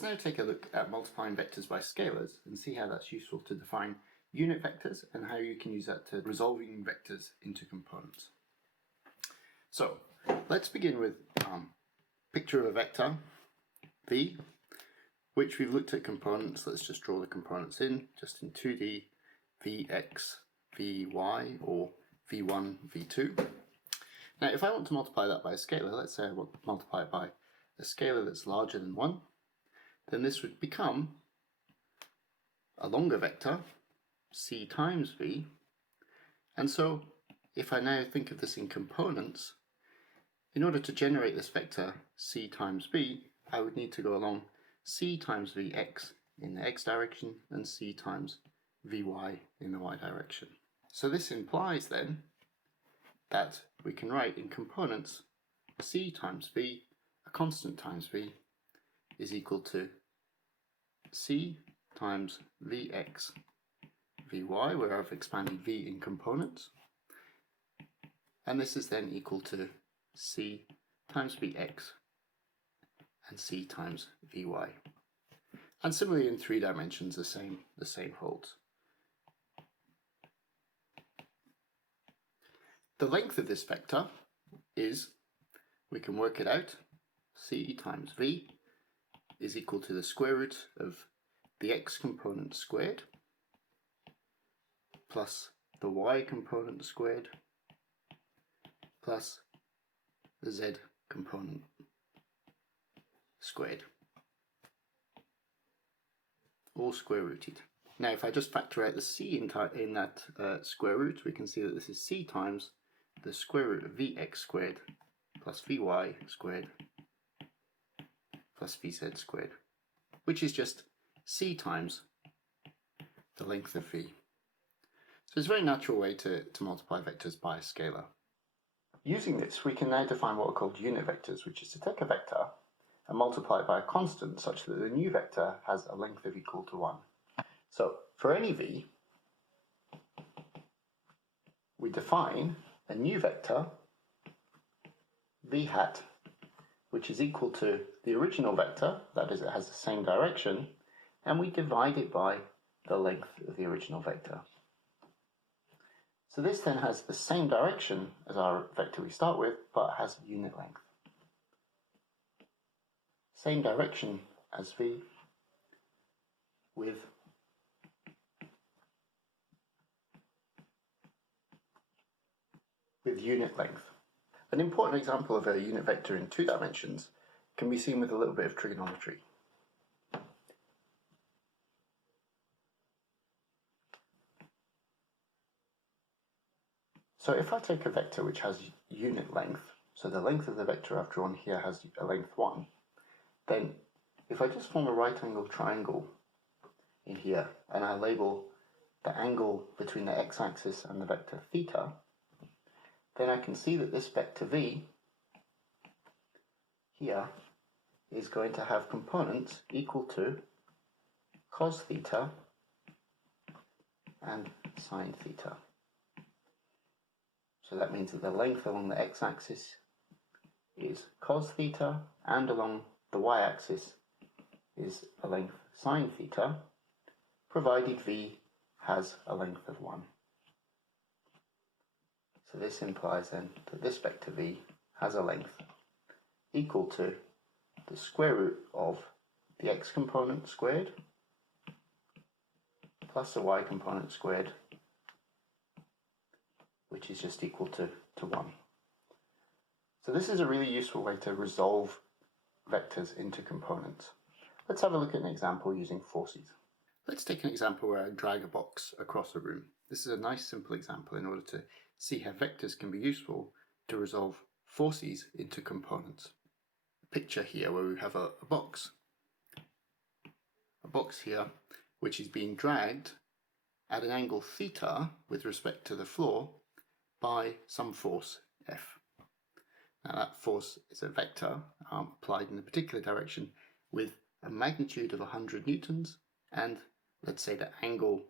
Let's now take a look at multiplying vectors by scalars and see how that's useful to define unit vectors and how you can use that to resolving vectors into components. So let's begin with picture of a vector v, which we've looked at components. Let's just draw the components in, just in 2D, vx, vy, or v1, v2. Now if I want to multiply that by a scalar, let's say I want to multiply it by a scalar that's larger than 1, then this would become a longer vector, c times v. And so if I now think of this in components, in order to generate this vector c times v, I would need to go along c times vx in the x direction and c times vy in the y direction. So this implies then that we can write in components c times v, a constant times v, is equal to c times vx vy, where I've expanded v in components, and this is then equal to c times vx and c times vy. And similarly in 3 dimensions the same holds. The length of this vector is, we can work it out, c times v is equal to the square root of the x component squared plus the y component squared plus the z component squared, all square rooted. Now if I just factor out the c in that square root, we can see that this is c times the square root of vx squared plus vy squared plus vz squared, which is just c times the length of v. So it's a very natural way to multiply vectors by a scalar. Using this, we can now define what are called unit vectors, which is to take a vector and multiply it by a constant such that the new vector has a length of equal to 1. So for any v, we define a new vector v hat, which is equal to the original vector, that is, it has the same direction, and we divide it by the length of the original vector. So this then has the same direction as our vector we start with, but has unit length. Same direction as v with unit length. An important example of a unit vector in 2 dimensions can be seen with a little bit of trigonometry. So if I take a vector which has unit length, so the length of the vector I've drawn here has a length 1, then if I just form a right angle triangle in here and I label the angle between the x-axis and the vector theta, then I can see that this vector v here is going to have components equal to cos theta and sine theta. So that means that the length along the x-axis is cos theta, and along the y-axis is a length sine theta, provided v has a length of 1. So this implies then that this vector v has a length equal to the square root of the x component squared plus the y component squared, which is just equal to 1. So this is a really useful way to resolve vectors into components. Let's have a look at an example using forces. Let's take an example where I drag a box across a room. This is a nice simple example in order to see how vectors can be useful to resolve forces into components. Picture here where we have a box here which is being dragged at an angle theta with respect to the floor by some force F. Now that force is a vector applied in a particular direction with a magnitude of 100 newtons, and let's say the angle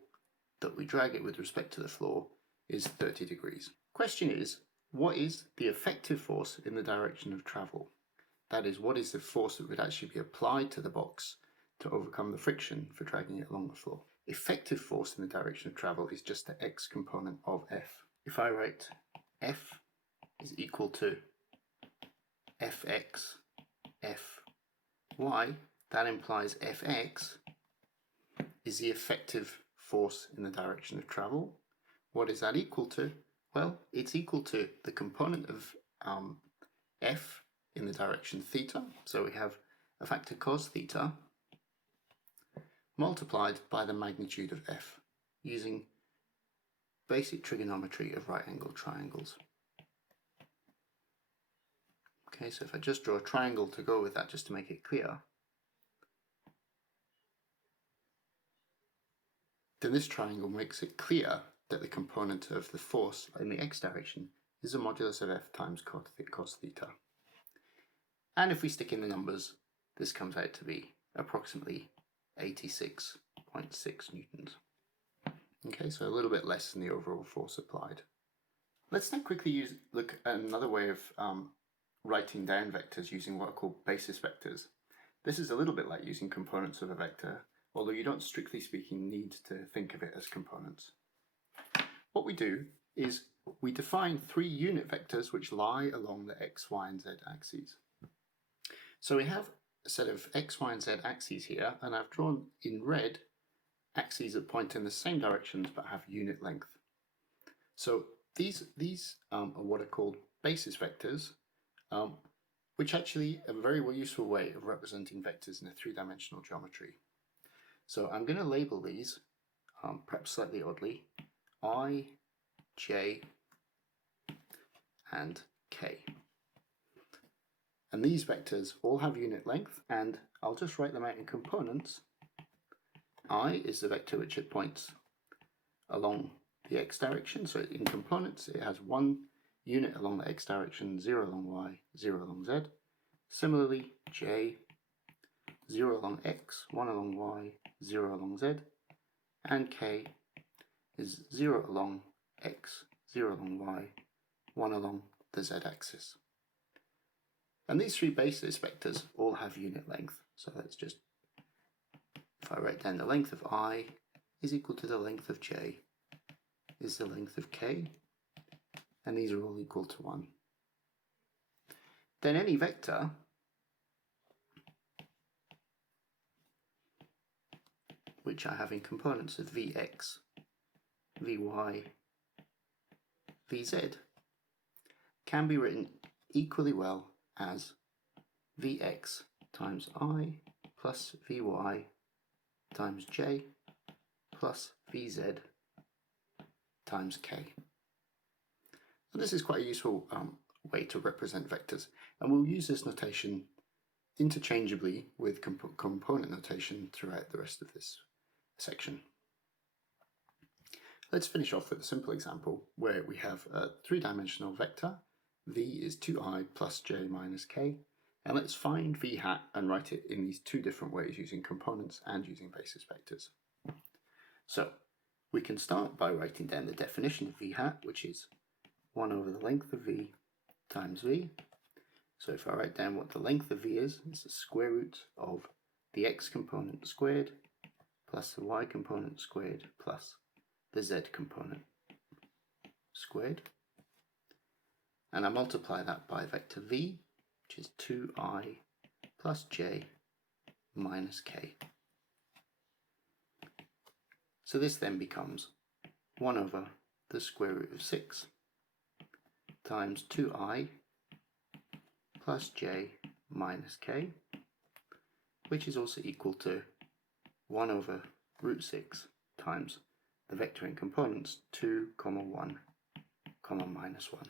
that we drag it with respect to the floor is 30 degrees. Question is, what is the effective force in the direction of travel? That is, what is the force that would actually be applied to the box to overcome the friction for dragging it along the floor. Effective force in the direction of travel is just the x component of F. If I write F is equal to Fx, Fy, that implies Fx is the effective force in the direction of travel. What is that equal to? Well, it's equal to the component of F in the direction theta. So we have a factor cos theta multiplied by the magnitude of F using basic trigonometry of right angled triangles. Okay, so if I just draw a triangle to go with that just to make it clear, then this triangle makes it clear that the component of the force in the x direction is the modulus of F times cos theta. And if we stick in the numbers, this comes out to be approximately 86.6 newtons. Okay, so a little bit less than the overall force applied. Let's now quickly look at another way of writing down vectors using what are called basis vectors. This is a little bit like using components of a vector, although you don't, strictly speaking, need to think of it as components. What we do is we define three unit vectors which lie along the x, y, and z axes. So we have a set of x, y, and z axes here, and I've drawn in red axes that point in the same directions but have unit length. So these are what are called basis vectors, which actually are a very useful way of representing vectors in a three-dimensional geometry. So I'm going to label these, perhaps slightly oddly, I, J, and K. And these vectors all have unit length, and I'll just write them out in components. I is the vector which it points along the x direction, so in components it has one unit along the x direction, 0 along y, 0 along z. Similarly, J, 0 along x, 1 along y, 0 along z, and K is 0 along x, 0 along y, 1 along the z axis. And these three basis vectors all have unit length. So let's just, if I write down the length of I is equal to the length of J is the length of K, and these are all equal to 1. Then any vector which I have in components of Vx, Vy, Vz can be written equally well as Vx times I plus Vy times J plus Vz times K. And this is quite a useful way to represent vectors, and we'll use this notation interchangeably with component notation throughout the rest of this section. Let's finish off with a simple example where we have a three-dimensional vector. V is 2i plus j minus k, and let's find v hat and write it in these two different ways, using components and using basis vectors. So we can start by writing down the definition of v hat, which is 1 over the length of v times v. So if I write down what the length of v is, it's the square root of the x component squared plus the y component squared plus the z component squared. And I multiply that by vector v, which is 2i plus j minus k. So this then becomes 1 over the square root of 6 times 2i plus j minus k, which is also equal to 1 over root 6 times the vector in components 2, 1, minus 1.